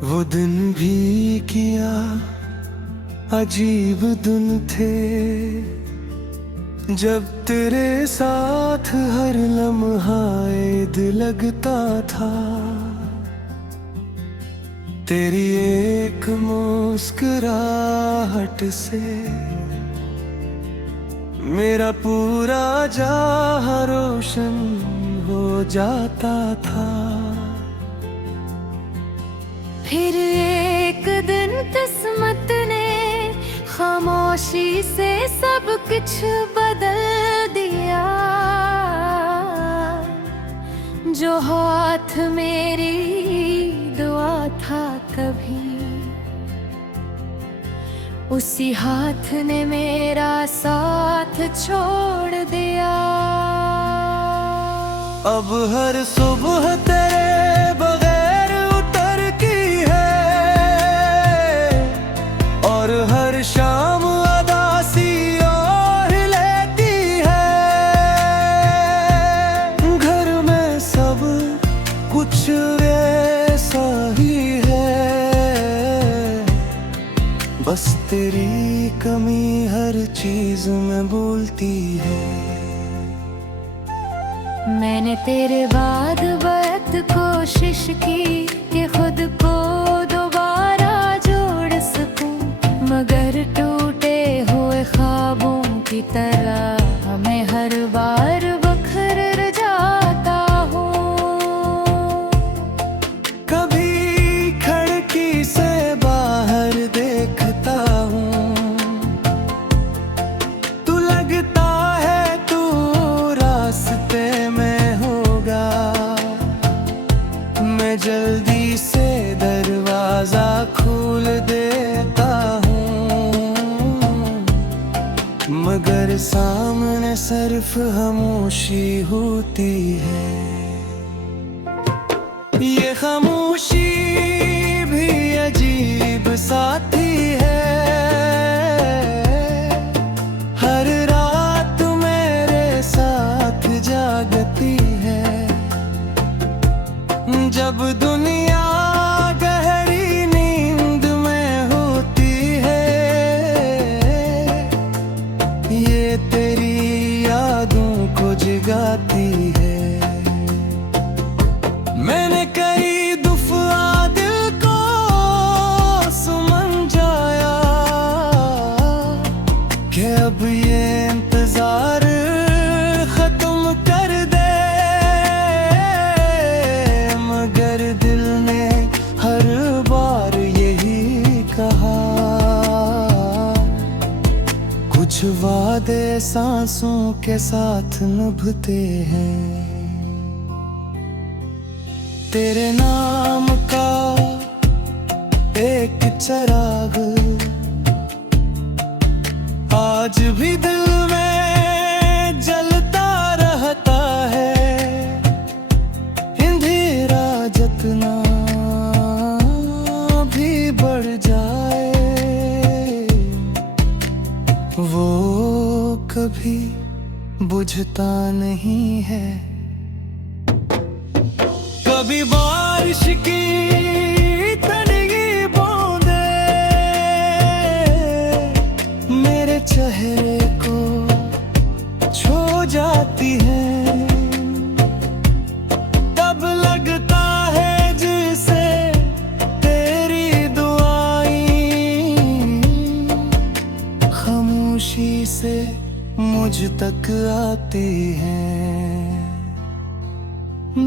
वो दिन भी किया अजीब दिन थे, जब तेरे साथ हर लम्हा ईद लगता था। तेरी एक मुस्कुराहट से मेरा पूरा जहां रोशन हो जाता था। फिर एक दिन किस्मत ने खामोशी से सब कुछ बदल दिया। जो हाथ मेरी दुआ था कभी, उसी हाथ ने मेरा साथ छोड़ दिया। अब हर सुबह तेरे बगैर उतर की है, और हर शाम अदासी और लेती है। घर में सब कुछ वैसा ही है, बस तेरी कमी हर चीज में बोलती है। मैंने तेरे बाद बहुत कोशिश की कि खुद को दोबारा जोड़ सकूं, मगर टूटे हुए ख्वाबों की तरह मैं हर बार बखर जाता हूँ। कभी खिड़की से बाहर देखता हूँ, तू लगता है तू रास्ते में होगा। मैं जल्दी से दरवाजा खोल देता हूँ, मगर सामने सिर्फ खामोशी होती है। ये खामोशी भी अजीब साथी है, हर रात मेरे साथ जागती है। जब दुनिया गहरी नींद में होती है, ये तेरी यादों को जगाती है। मैंने कई दफा दिल को समझाया कि अब ये इंतजार खत्म कर दे, मगर दिल ने हर बार यही कहा। कुछ वादे सांसों के साथ निभते हैं, तेरे नाम का एक चिराग आज भी दिल में जलता रहता है। अंधेरा जितना भी बढ़ जाए, वो कभी बुझता नहीं है। कभी बारिश की तनगी बूंदे मेरे चेहरे को छू जाती हैं, तब लगता है जैसे तेरी दुआएं खामोशी से मुझ तक आती हैं।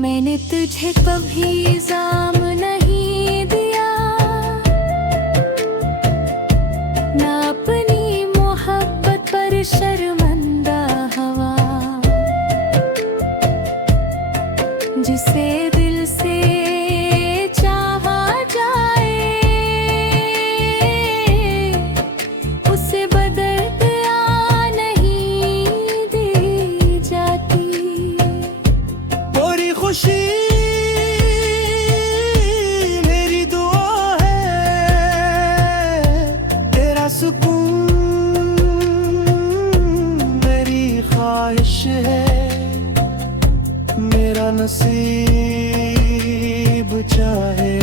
मैंने तुझे कभी इल्जाम नहीं दिया, ना अपनी मोहब्बत पर शर्मिंदा हवा। जिसे दिल से चाहा जाए, उसे बदला नहीं दी जाती। पूरी खुशी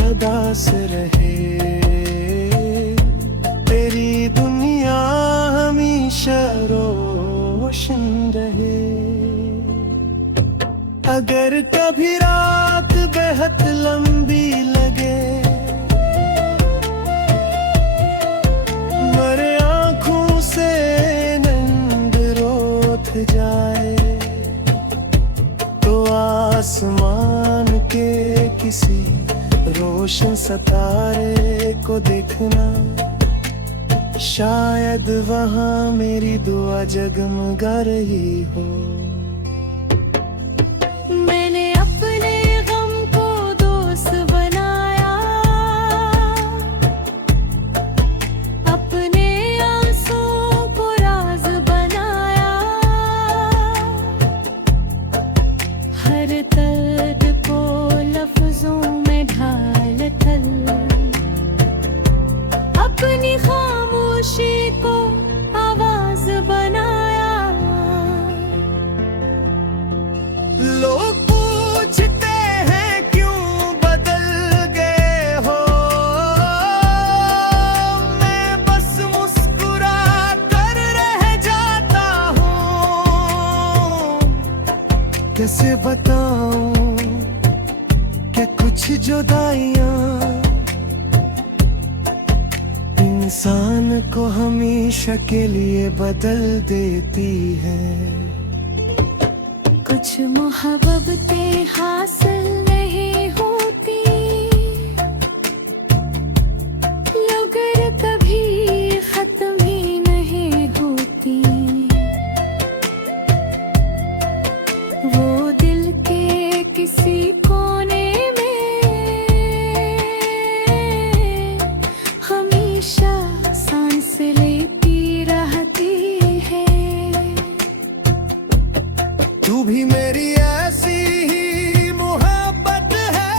अदा से रहे। तेरी दुनिया हमेशा रोशन रहे। अगर कभी रात बेहद लंबी लगे, मरे आंखों से नींद रोत जाए, तो आसमान के किसी रोशन सितारे को देखना। शायद वहाँ मेरी दुआ जगमगा रही हो। मैंने अपने गम को दोस्त बनाया, अपने आंसुओं को राज बनाया। हर दर्द को लफ्जों में ढाल कर, अपनी खामोशी को आवाज बनाया। लोग पूछते हैं क्यों बदल गए हो, मैं बस मुस्कुरा कर रह जाता हूँ। कैसे बताऊं कि कुछ जुदाइयां इंसान को हमेशा के लिए बदल देती है। कुछ मोहब्बतें हासिल नहीं होती, मगर कभी खत्म ही नहीं होती। वो दिल के किसी कोने में हमेशा सांस लेती रहती है। तू भी मेरी ऐसी ही मोहब्बत है,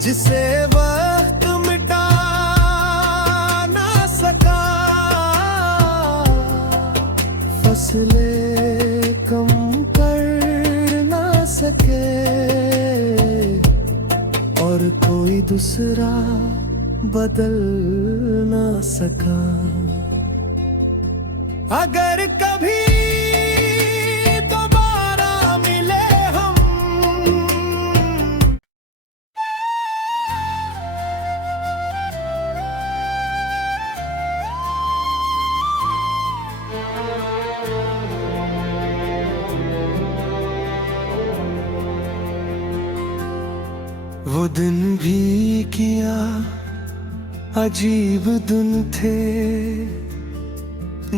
जिसे वक्त मिटा ना सका। फसलें कम कर ना सके, और कोई दूसरा बदल ना सका। अगर कभी दोबारा मिले हम, वो दिन भी किया अजीब दिन थे,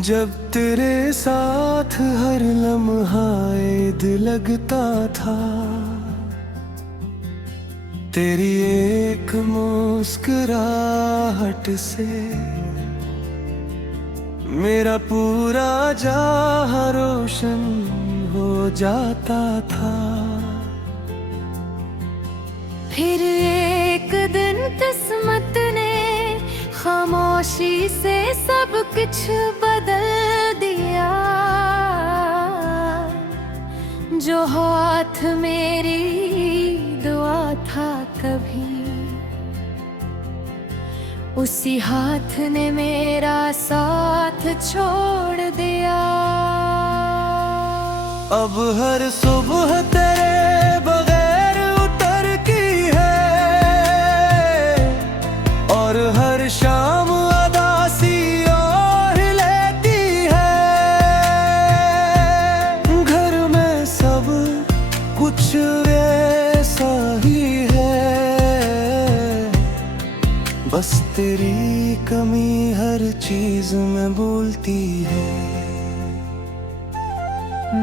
जब तेरे साथ हर लम्हा ईद लगता था। तेरी एक मुस्कुराहट से मेरा पूरा जहां रोशन हो जाता था। फिर एक दिन किस्मत ने खामोशी से सब कुछ बदल दिया। जो हाथ मेरी दुआ था कभी, उसी हाथ ने मेरा साथ छोड़ दिया। अब हर सुबह तेरे बगैर उतरती है, और हर शाम अदासी और लेती है। घर में सब कुछ वैसा ही है, बस तेरी कमी हर चीज में बोलती है।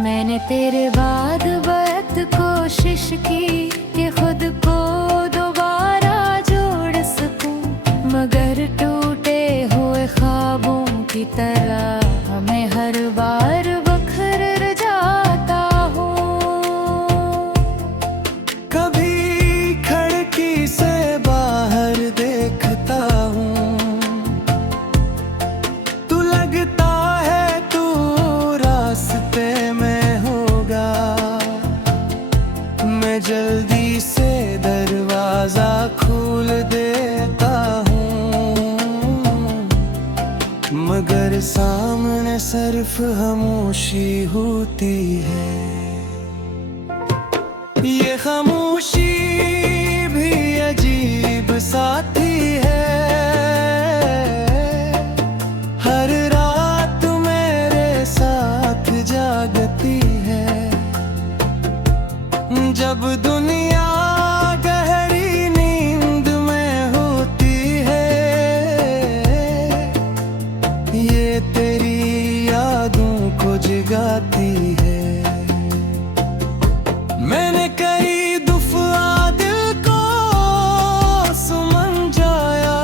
मैंने तेरे बाद बहुत कोशिश की कि खुद को दोबारा जोड़ सकूं, मगर टूटे हुए ख्वाबों की तरह मैं हर बार बखर जाता हूँ। कभी खिड़की से बाहर देखता हूँ, तू लगता है तू रास्ते में होगा। मैं जल्दी सिर्फ खामोशी होती है। ये खामोशी भी अजीब साथी है, हर रात मेरे साथ जागती है। जब दुनिया गहरी नींद में होती है, ये तेरी यादों को जगाती है। मैंने कई दफा दिल को समझाया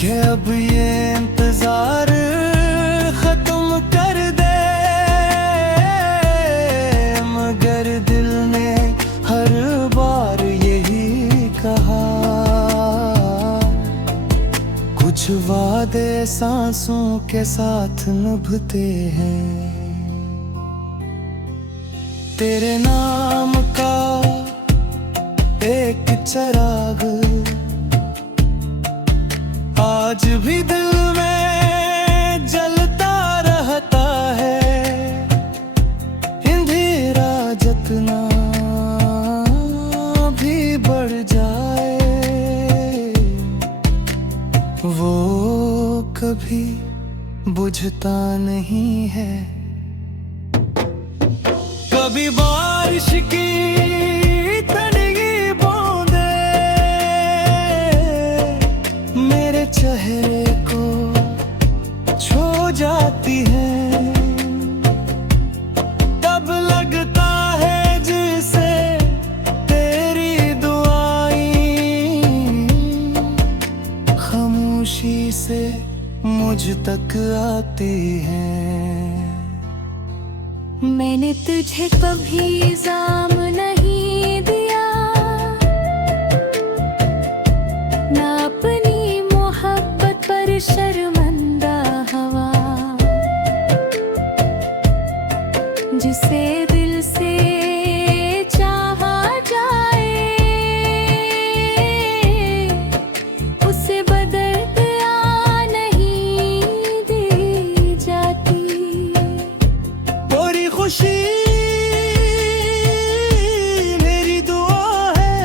कि अब ये इंतजार खत्म कर दे, मगर दिल ने हर बार यही कहा। कुछ वादे सांसों के साथ निभते हैं, तेरे नाम का एक चिराग आज भी दिल में जलता रहता है। अंधेरा जितना भी बढ़ जाए, वो कभी बुझता नहीं है। कभी बारिश की तनगी बूंदे मेरे चेहरे को छू जाती है, तब लगता है जैसे तेरी दुआएं खामोशी से मुझ तक आती हैं। मैंने तुझे कभी इल्जाम नहीं दिया, ना अपनी मोहब्बत पर शर्मिंदा हुआ। जिसे दिल से चाहा जाए, उसे बदला नहीं दी जाती। खुशी मेरी दुआ है,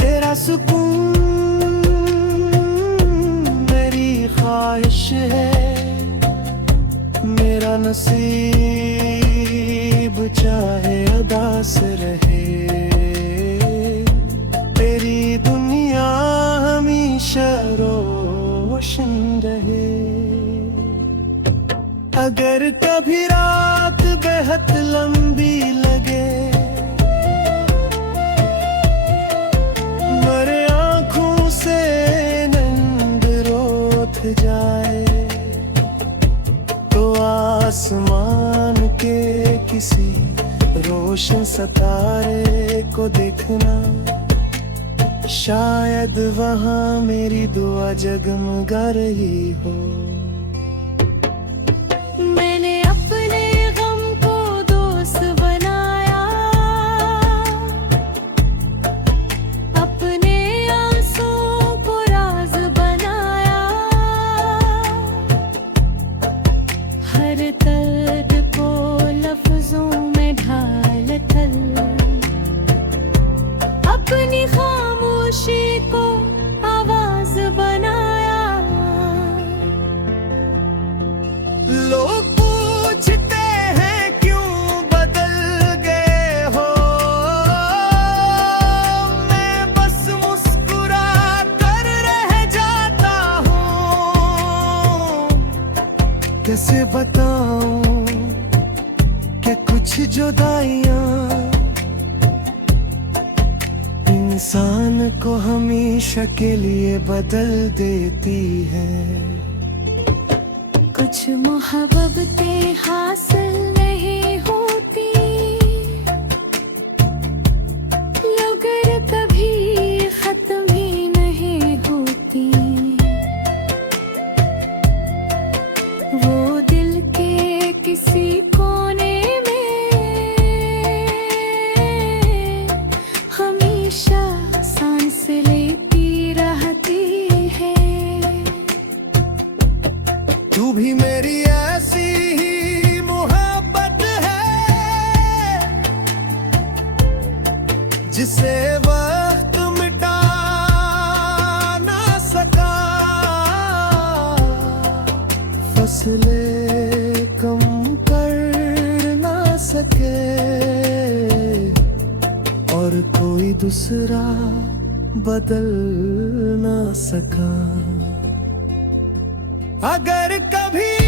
तेरा सुकून मेरी ख्वाहिश है। मेरा नसीब चाहे उदास रहे, तेरी दुनिया हमेशा रोशन रहे। अगर कभी रात बेहद लंबी लगे, मेरे आँखों से नींद रोत जाए, तो आसमान के किसी रोशन सितारे को देखना, शायद वहाँ मेरी दुआ जगमगा रही हो। अपनी खामोशी को आवाज बनाया। लोग पूछते हैं क्यों बदल गए हो, मैं बस मुस्कुरा कर रह जाता हूँ। कैसे बताऊं कि कुछ जुदाइयाँ इंसान को हमेशा के लिए बदल देती है। कुछ मोहब्बतें हासिल नहीं होती, मगर कभी खत्म ही नहीं होती। वो दिल के किसी कोने हमेशा सांस लेती रहती है। जिसे वक्त मिटा ना सका, फसलें कम कर ना सके और कोई दूसरा बदल ना सका। अगर कभी